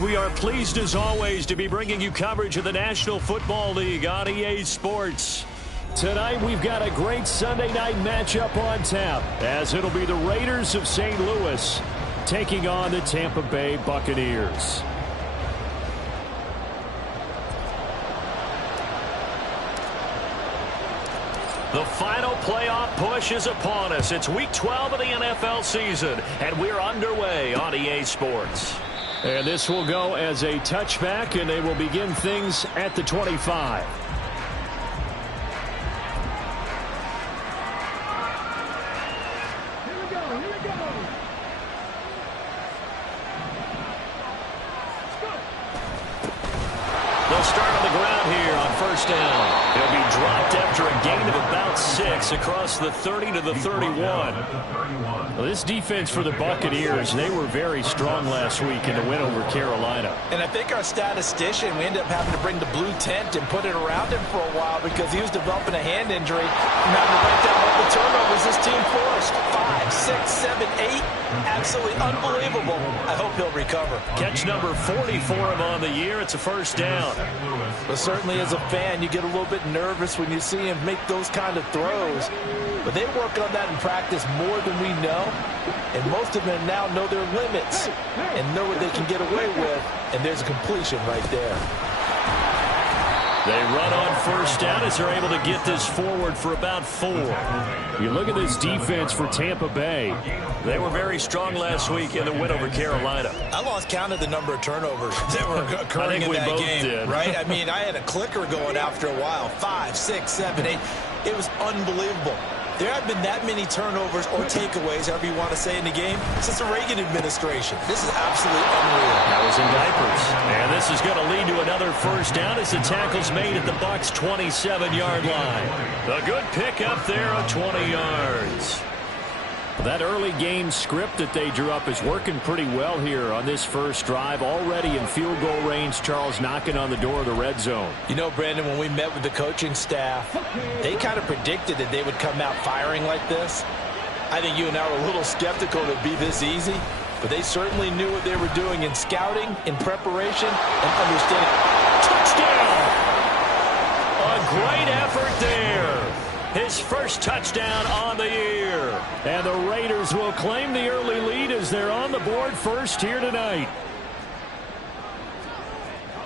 We are pleased as always to be bringing you coverage of the National Football League on EA Sports. Tonight we've got a great Sunday night matchup on tap, as it'll be the Raiders of St. Louis taking on the Tampa Bay Buccaneers. The final playoff push is upon us. It's Week 12 of the NFL season, and we're underway on EA Sports. And this will go as a touchback, and they will begin things at the 25. Here we go. They'll start on the ground here on first down. He'll be dropped after a gain of about 6 across the 30 to the 31. Well, this defense for the Buccaneers, they were very strong last week in the win over Carolina. And I think our statistician, we ended up having to bring the blue tent and put it around him for a while because he was developing a hand injury and having to write down all the turnovers this team forced. 5, 6, 7, 8. Absolutely unbelievable. I hope he'll recover. Catch number 40 for him on the year. It's a first down. But certainly as a fan, you get a little bit nervous when you see him make those kind of throws. But they work on that in practice more than we know. And most of them now know their limits and know what they can get away with. And there's a completion right there. They run on first down as they're able to get this forward for about 4. You look at this defense for Tampa Bay. They were very strong last week in the win over Carolina. I lost count of the number of turnovers that were occurring in that game. Did. Right? I mean, I had a clicker going after a while. 5, 6, 7, 8. It was unbelievable. There have been that many turnovers or takeaways, however you want to say, in the game since the Reagan administration. This is absolutely unreal. That was in diapers. And this is going to lead to another first down as the tackle's made at the Bucs' 27-yard line. A good pickup there of 20 yards. That early game script that they drew up is working pretty well here on this first drive. Already in field goal range, Charles knocking on the door of the red zone. You know, Brandon, when we met with the coaching staff, they kind of predicted that they would come out firing like this. I think you and I were a little skeptical it would be this easy, but they certainly knew what they were doing in scouting, in preparation, and understanding. Touchdown! A great effort there. His first touchdown on the year. And the Raiders will claim the early lead as they're on the board first here tonight.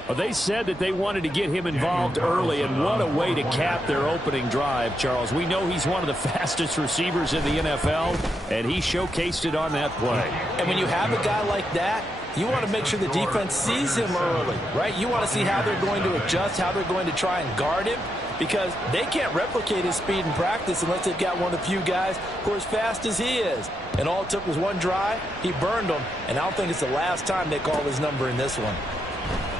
Well, they said that they wanted to get him involved early, and what a way to cap their opening drive, Charles. We know he's one of the fastest receivers in the NFL, and he showcased it on that play. And when you have a guy like that, you want to make sure the defense sees him early, right? You want to see how they're going to adjust, how they're going to try and guard him, because they can't replicate his speed in practice unless they've got one of the few guys who are as fast as he is. And all it took was one drive. He burned them, and I don't think it's the last time they call his number in this one.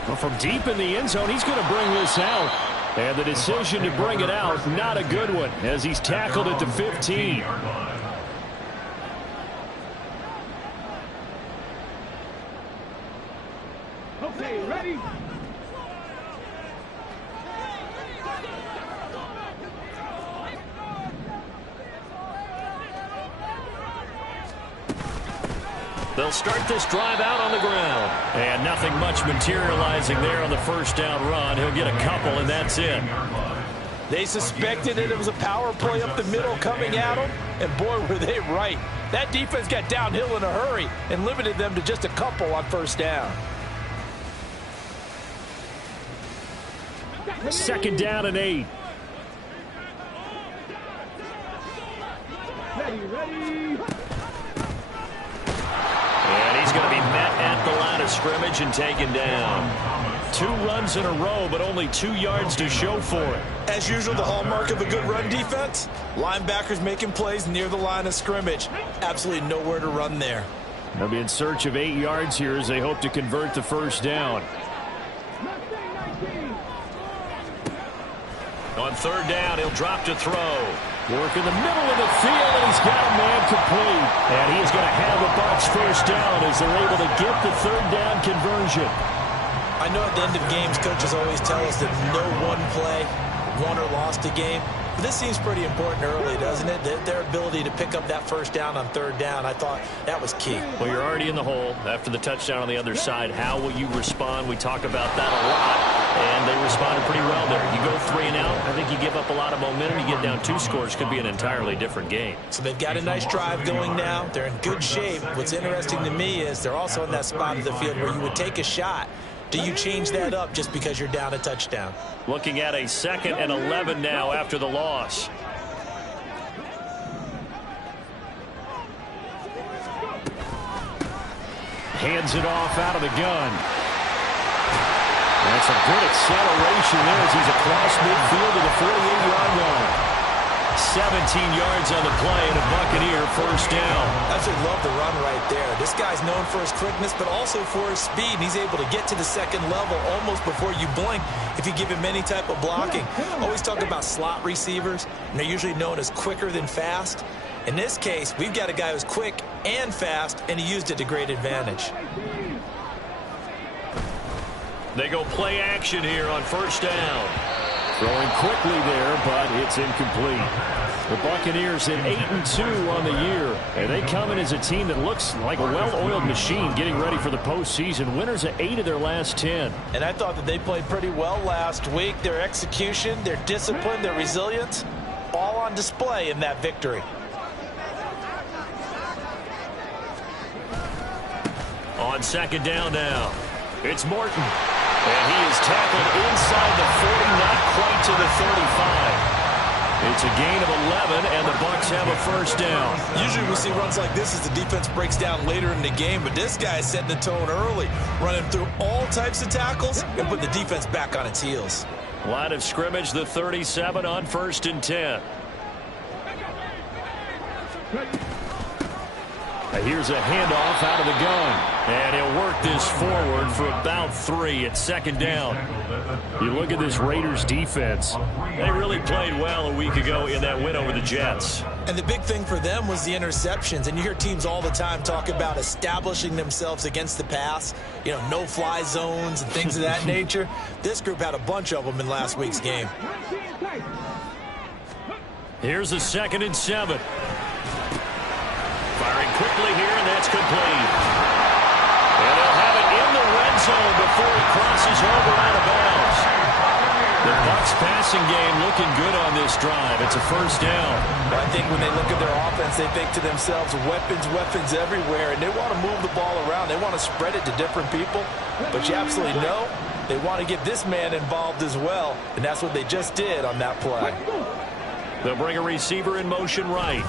Well, from deep in the end zone, he's going to bring this out. And the decision to bring it out, not a good one, as he's tackled at the 15. Okay, ready? They'll start this drive out on the ground. And nothing much materializing there on the first down run. He'll get a couple, and that's it. They suspected that it was a power play up the middle coming at them, and boy, were they right. That defense got downhill in a hurry and limited them to just a couple on first down. Second down and 8. Ready. And he's going to be met at the line of scrimmage and taken down. 2 runs in a row, but only 2 yards to show for it. As usual, the hallmark of a good run defense, linebackers making plays near the line of scrimmage. Absolutely nowhere to run there. They'll be in search of 8 yards here as they hope to convert the first down. On third down, he'll drop to throw. Work in the middle of the field, and he's got a man complete. And he is going to have the Bucs first down as they're able to get the third down conversion. I know at the end of games, coaches always tell us that no one play won or lost a game. This seems pretty important early, doesn't it? Their ability to pick up that first down on third down, I thought that was key. Well, you're already in the hole after the touchdown on the other side. How will you respond? We talk about that a lot, and they responded pretty well there. You go 3 and out, I think you give up a lot of momentum. You get down 2 scores, could be an entirely different game. So they've got a nice drive going now. They're in good shape. What's interesting to me is they're also in that spot of the field where you would take a shot. Do you change that up just because you're down a touchdown? Looking at a 2nd and 11 now after the loss. Hands it off out of the gun. That's a good acceleration there as he's across midfield to the 48-yard line. 17 yards on the play and a Buccaneer first down. I actually love the run right there. This guy's known for his quickness, but also for his speed. And he's able to get to the second level almost before you blink if you give him any type of blocking. Always talk about slot receivers, and they're usually known as quicker than fast. In this case, we've got a guy who's quick and fast, and he used it to great advantage. They go play action here on first down. Throwing quickly there, but it's incomplete. The Buccaneers at 8-2 on the year, and they come in as a team that looks like a well-oiled machine getting ready for the postseason. Winners at 8 of their last 10. And I thought that they played pretty well last week. Their execution, their discipline, their resilience, all on display in that victory. On second down now, it's Morton. And he is tackled inside the 40, not quite to the 35. It's a gain of 11, and the Bucs have a first down. Usually we see runs like this as the defense breaks down later in the game, but this guy is setting the tone early, running through all types of tackles and put the defense back on its heels. Line of scrimmage, the 37 on 1st and 10. Here's a handoff out of the gun. And he'll work this forward for about 3 at second down. You look at this Raiders defense. They really played well a week ago in that win over the Jets. And the big thing for them was the interceptions. And you hear teams all the time talk about establishing themselves against the pass. You know, no-fly zones and things of that nature. This group had a bunch of them in last week's game. Here's a 2nd and 7. Firing quickly here, and that's complete. And they'll have it in the red zone before he crosses over out of bounds. The Bucs passing game looking good on this drive. It's a first down. I think when they look at their offense, they think to themselves, weapons everywhere, and they want to move the ball around. They want to spread it to different people, but you absolutely know they want to get this man involved as well, and that's what they just did on that play. They'll bring a receiver in motion right.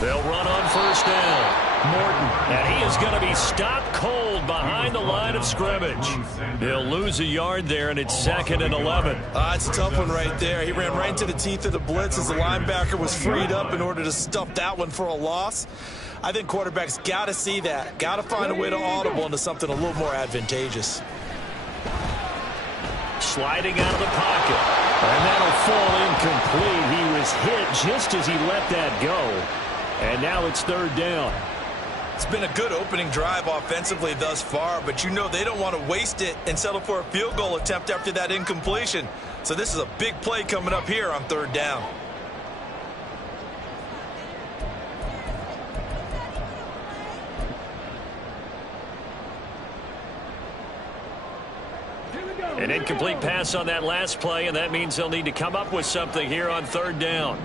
They'll run on first down. Morton, and he is going to be stopped cold behind the line of scrimmage. He'll lose a yard there, and it's 2nd and 11. It's a tough one right there. He ran right into the teeth of the blitz as the linebacker was freed up in order to stuff that one for a loss. I think quarterbacks got to see that. Got to find a way to audible into something a little more advantageous. Sliding out of the pocket. And that'll fall incomplete. He was hit just as he let that go. And now it's 3rd down. It's been a good opening drive offensively thus far, but you know they don't want to waste it and settle for a field goal attempt after that incompletion. So this is a big play coming up here on 3rd down. An incomplete pass on that last play, and that means they'll need to come up with something here on 3rd down.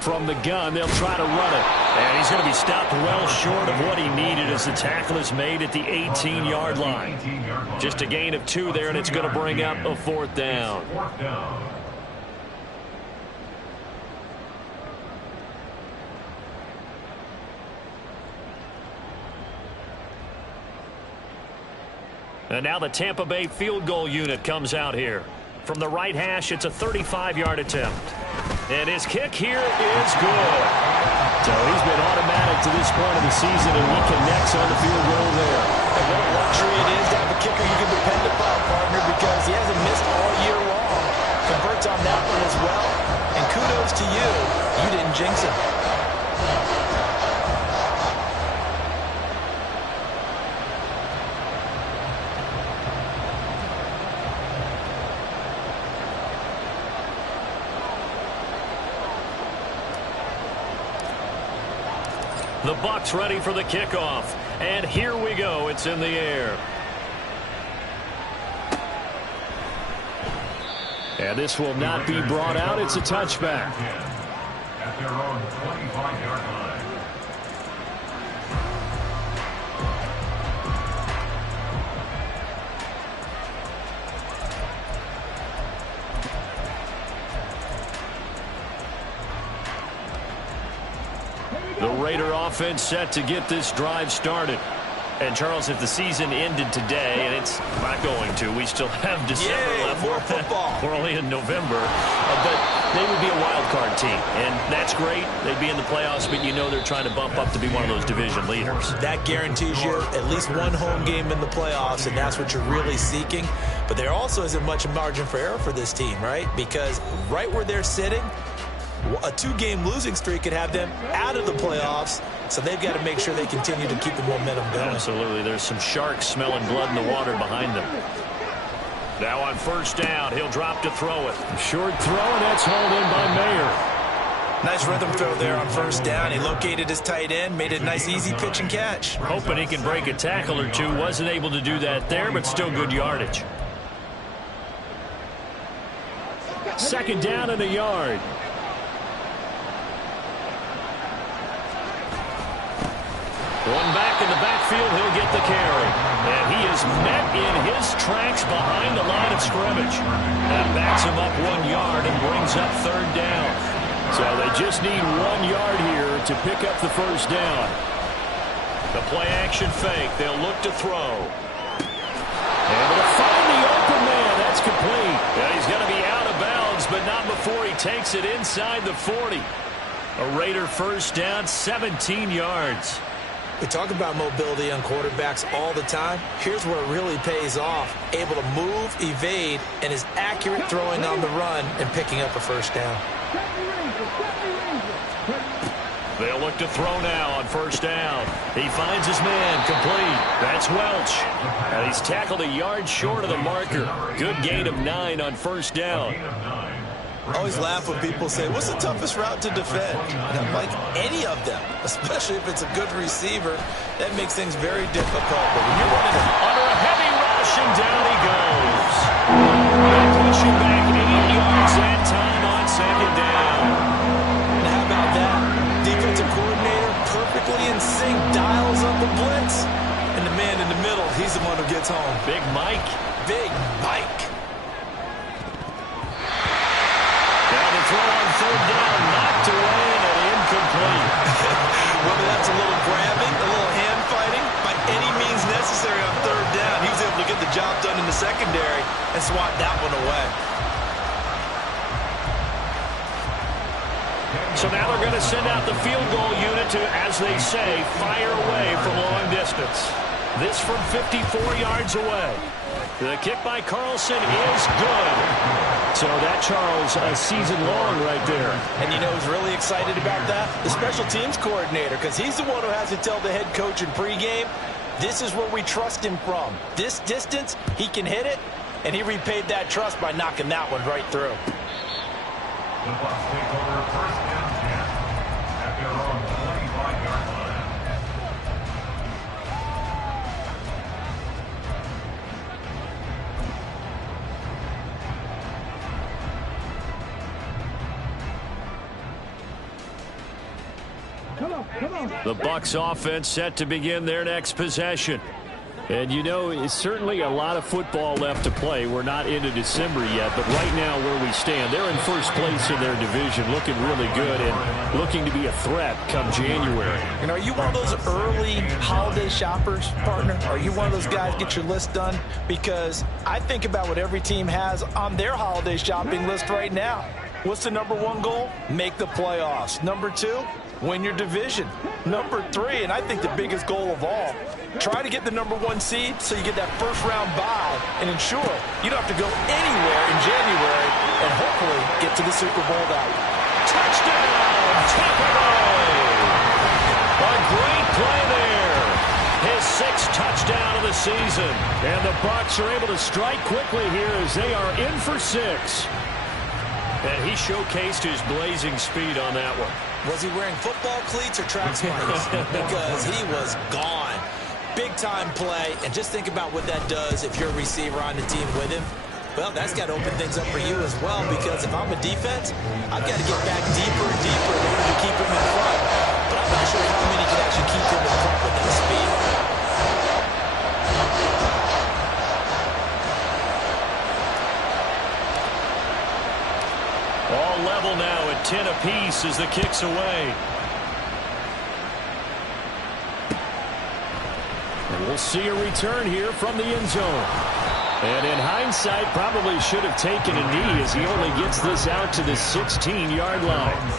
From the gun, they'll try to run it. And he's going to be stopped well short of what he needed as the tackle is made at the 18-yard line. Just a gain of 2 there, and it's going to bring up a 4th down. And now the Tampa Bay field goal unit comes out here. From the right hash, it's a 35-yard attempt. And his kick here is good. So he's been automatic to this point of the season, and he connects on the field goal there. And what a luxury it is to have a kicker you can depend upon, partner, because he hasn't missed all year long. Converts on that one as well. And kudos to you. You didn't jinx him. The Bucs ready for the kickoff. And here we go. It's in the air. And this will not be brought out. It's a touchback. At their own 25-yard line. The Raider offense set to get this drive started. And, Charles, if the season ended today, and it's not going to, we still have December left. More football. We're only in November. But they would be a wild card team. And that's great. They'd be in the playoffs, but you know they're trying to bump up to be one of those division leaders. That guarantees you at least one home game in the playoffs, and that's what you're really seeking. But there also isn't much margin for error for this team, right? Because right where they're sitting, a 2-game losing streak could have them out of the playoffs, so they've got to make sure they continue to keep the momentum going. Absolutely. There's some sharks smelling blood in the water behind them. Now on first down, he'll drop to throw it. Short throw, and that's hauled in by Mayer. Nice rhythm throw there on first down. He located his tight end, made it a nice easy pitch and catch. Hoping he can break a tackle or two. Wasn't able to do that there, but still good yardage. Second down and a yard. One back in the backfield, he'll get the carry. And he is met in his tracks behind the line of scrimmage. That backs him up 1 yard and brings up third down. So they just need 1 yard here to pick up the first down. The play action fake, they'll look to throw. Able to find the open man, that's complete. Yeah, he's going to be out of bounds, but not before he takes it inside the 40. A Raider first down, 17 yards. We talk about mobility on quarterbacks all the time. Here's where it really pays off. Able to move, evade, and is accurate throwing on the run and picking up a first down. They'll look to throw now on first down. He finds his man, complete. That's Welch. And he's tackled a yard short of the marker. Good gain of 9 on first down. I always laugh when people say, what's the toughest route to defend? And I'm like, any of them, especially if it's a good receiver. That makes things very difficult. But when you're running under a heavy rush, and down he goes. They push him back 8 yards that time on second down. And how about that? Defensive coordinator perfectly in sync, dials up a blitz. And the man in the middle, he's the one who gets home. Big Mike. Big Mike. Throw on third down, knocked away and incomplete. Whether that's a little grabbing, a little hand fighting, by any means necessary on third down, he was able to get the job done in the secondary and swat that one away. So now they're going to send out the field goal unit to, as they say, fire away from long distance. This from 54 yards away. The kick by Carlson is good. So that, Charles, a season long right there. And you know who's really excited about that? The special teams coordinator, because he's the one who has to tell the head coach in pregame, this is where we trust him from. This distance, he can hit it, and he repaid that trust by knocking that one right through. The Bucs take over first and 10 at their own 25-yard line. The Bucs offense set to begin their next possession. And you know, it's certainly a lot of football left to play. We're not into December yet, but right now where we stand, they're in first place in their division, looking really good and looking to be a threat come January. And are you one of those early holiday shoppers, partner? Are you one of those guys get your list done? Because I think about what every team has on their holiday shopping list right now. What's the #1 goal? Make the playoffs. #2, win your division. #3, and I think the biggest goal of all, try to get the #1 seed so you get that first-round bye and ensure you don't have to go anywhere in January and hopefully get to the Super Bowl that way. Touchdown, Tampa Bay! A great play there. His 6th touchdown of the season. And the Bucs are able to strike quickly here as they are in for 6. And he showcased his blazing speed on that one. Was he wearing football cleats or track spikes? Because he was gone. Big-time play, and just think about what that does if you're a receiver on the team with him. Well, that's got to open things up for you as well, because if I'm a defense, I've got to get back deeper and deeper in order to keep him in front. But I'm not sure how many can actually keep him in front with that speed. All level now at 10 apiece as the kick's away. And we'll see a return here from the end zone. And in hindsight, probably should have taken a knee as he only gets this out to the 16-yard line.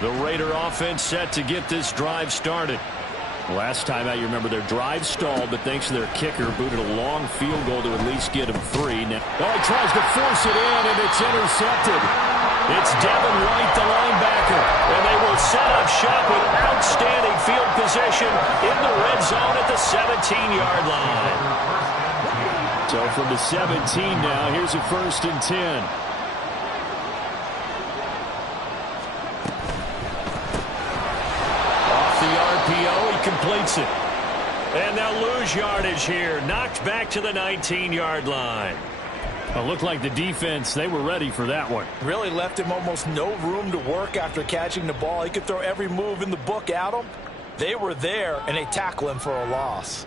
The Raider offense set to get this drive started. Last time out, you remember their drive stalled, but thanks to their kicker, booted a long field goal to at least get him 3. Now, he tries to force it in, and it's intercepted. It's Devin White, the linebacker, and they will set up shop with outstanding field position in the red zone at the 17-yard line. So from the 17 now, here's a 1st and 10. He completes it. And they'll lose yardage here. Knocked back to the 19-yard line. Well, looked like the defense, they were ready for that one. Really left him almost no room to work after catching the ball. He could throw every move in the book at him. They were there, and they tackle him for a loss.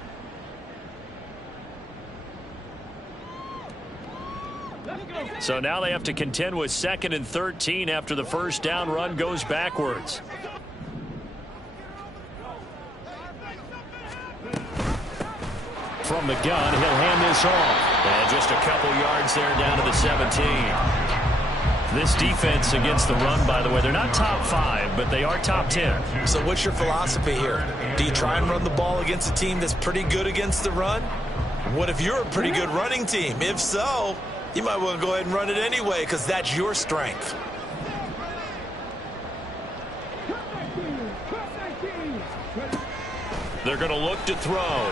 So now they have to contend with 2nd and 13 after the first down run goes backwards. From the gun, he'll hand this off. And just a couple yards there down to the 17. This defense against the run, by the way, they're not top 5, but they are top 10. So what's your philosophy here? Do you try and run the ball against a team that's pretty good against the run? What if you're a pretty good running team? If so, you might want to go ahead and run it anyway, because that's your strength. They're going to look to throw.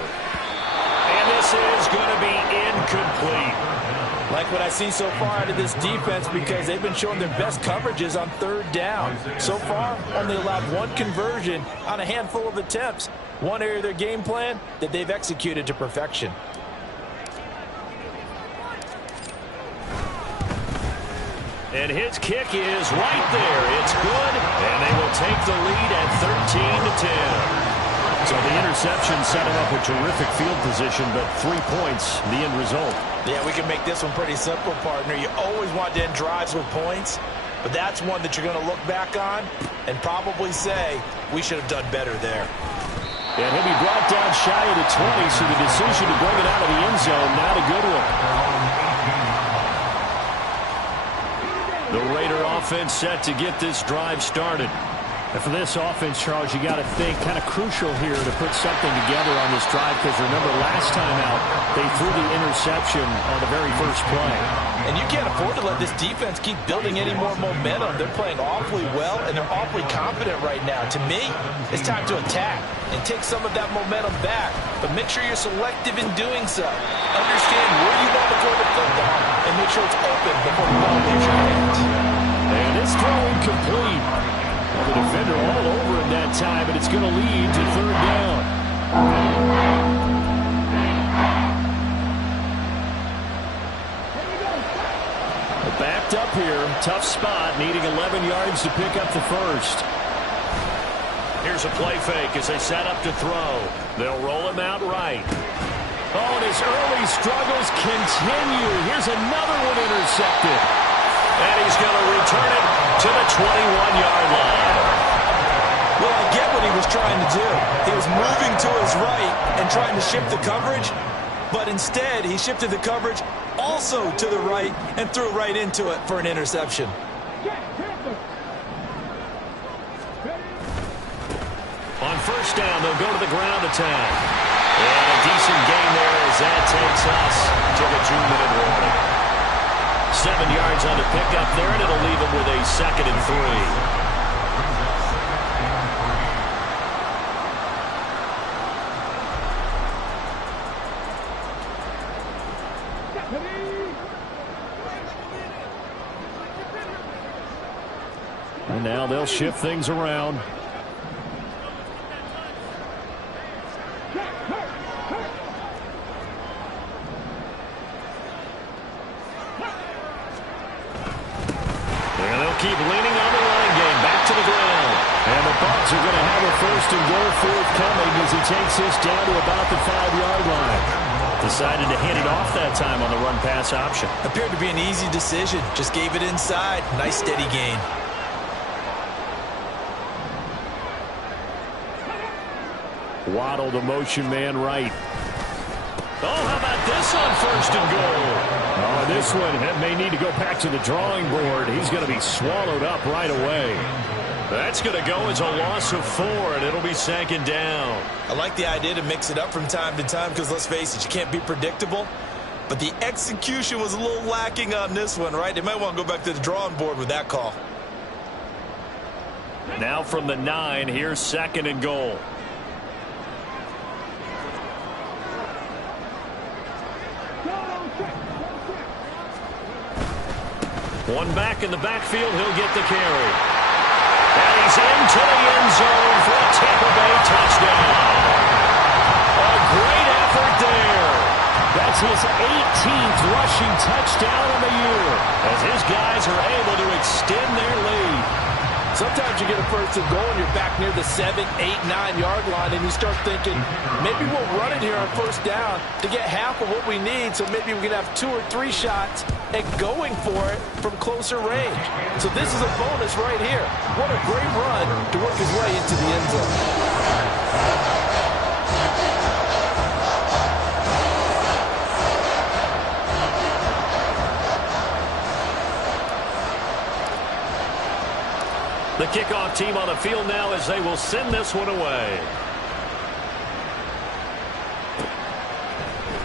And this is going to be incomplete. Like what I see so far out of this defense, because they've been showing their best coverages on 3rd down. So far, only allowed 1 conversion on a handful of attempts. One area of their game plan that they've executed to perfection. And his kick is right there. It's good, and they will take the lead at 13-10. So the interception set him up a terrific field position, but 3 points, the end result. Yeah, we can make this one pretty simple, partner. You always want to end drives with points, but that's one that you're going to look back on and probably say, we should have done better there. And he'll be brought down shy of the 20, so the decision to bring it out of the end zone, not a good one. The Raider offense set to get this drive started. And for this offense, Charles, you got to think kind of crucial here to put something together on this drive, because remember last time out, they threw the interception on the very first play. And you can't afford to let this defense keep building any more momentum. They're playing awfully well, and they're awfully confident right now. To me, it's time to attack and take some of that momentum back, but make sure you're selective in doing so. Understand where you want to throw the football and make sure it's open before the ball leaves your hands. And it's throw incomplete. Well, the defender all over him that time, and it's going to lead to 3rd down. Backed up here, tough spot, needing 11 yards to pick up the first. Here's a play fake as they set up to throw. They'll roll him out right. Oh, and his early struggles continue. Here's another one intercepted. And he's going to return it to the 21-yard line. Well, I get what he was trying to do. He was moving to his right and trying to shift the coverage, but instead he shifted the coverage also to the right and threw right into it for an interception. On first down, they'll go to the ground attack. And a decent gain there as that takes us to the 2-minute warning. 7 yards on the pickup there, and it'll leave him with a 2nd and 3. And now they'll shift things around. And they'll keep leaning on the running game. Back to the ground. And the Bucs are going to have a first and goal forthcoming as he takes this down to about the 5-yard line. Decided to hand it off that time on the run-pass option. Appeared to be an easy decision. Just gave it inside. Nice steady gain. Waddle, the motion man right. Oh, how about this on first and goal? Oh, this one may need to go back to the drawing board. He's going to be swallowed up right away. That's going to go as a loss of 4, and it'll be second down. I like the idea to mix it up from time to time because, let's face it, you can't be predictable. But the execution was a little lacking on this one, right? They might want to go back to the drawing board with that call. Now from the 9, here's second and goal. One back in the backfield, he'll get the carry. And he's into the end zone for a Tampa Bay touchdown. A great effort there. That's his 18th rushing touchdown of the year, as his guys are able to extend their lead. Sometimes you get a first and goal and you're back near the 7, 8, 9-yard line, and you start thinking, maybe we'll run it here on first down to get half of what we need, so maybe we can have 2 or 3 shots at going for it from closer range. So this is a bonus right here. What a great run to work his way into the end zone. The kickoff team on the field now as they will send this one away.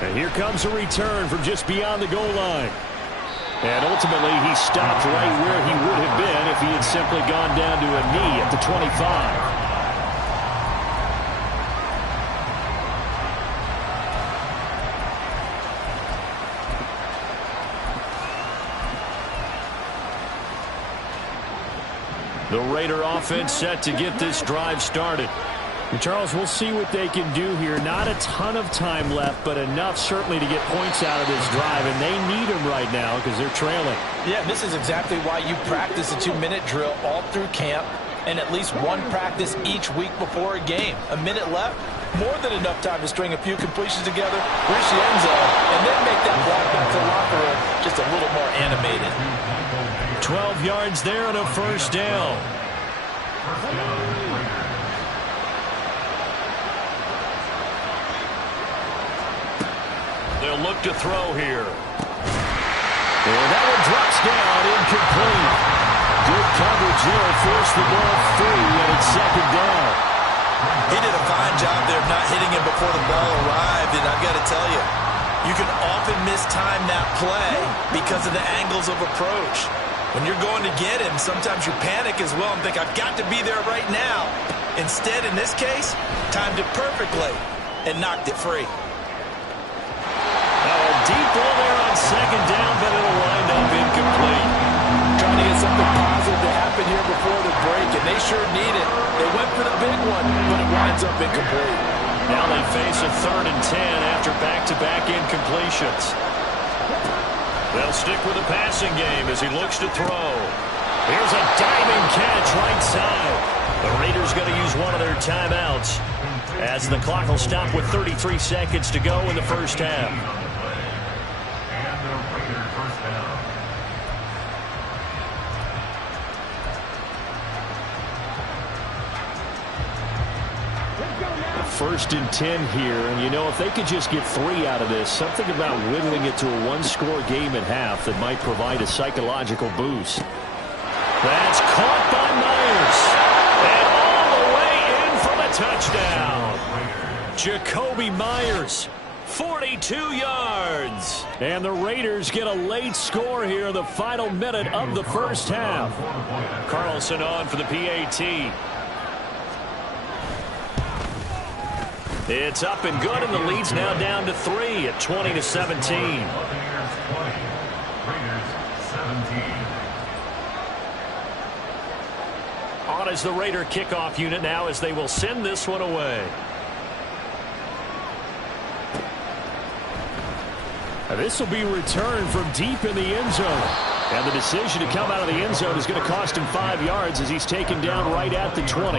And here comes a return from just beyond the goal line. And ultimately, he stopped right where he would have been if he had simply gone down to a knee at the 25. The Raider offense set to get this drive started. And Charles, we'll see what they can do here. Not a ton of time left, but enough certainly to get points out of this drive, and they need them right now because they're trailing. Yeah, this is exactly why you practice a 2-minute drill all through camp and at least one practice each week before a game. A minute left, more than enough time to string a few completions together, reach the end zone, and then make that walk back to the locker room just a little more animated. 12 yards there and a first down. They'll look to throw here. And that one drops down, incomplete. Good coverage there, forced the ball free, and it's second down. He did a fine job there of not hitting him before the ball arrived, and I've got to tell you, you can often mistime that play because of the angles of approach. When you're going to get him, sometimes you panic as well and think, I've got to be there right now. Instead, in this case, timed it perfectly and knocked it free. A deep ball there on second down, but it'll wind up incomplete. Trying to get something positive to happen here before the break, and they sure need it. They went for the big one, but it winds up incomplete. Now they face a 3rd and 10 after back-to-back incompletions. They'll stick with the passing game as he looks to throw. Here's a diving catch right side. The Raiders going to use one of their timeouts as the clock will stop with 33 seconds to go in the first half. And the Raiders first down. 1st and 10 here, and you know, if they could just get 3 out of this, something about whittling it to a 1-score game at half that might provide a psychological boost. That's caught by Myers. And all the way in for the touchdown. Jacoby Myers, 42 yards. And the Raiders get a late score here in the final minute of the first half. Carlson on for the PAT. It's up and good, and the lead's now down to 3 at 20-17. Raiders 20, Raiders 17. On as the Raider kickoff unit now as they will send this one away. This will be returned from deep in the end zone. And the decision to come out of the end zone is going to cost him 5 yards as he's taken down right at the 20.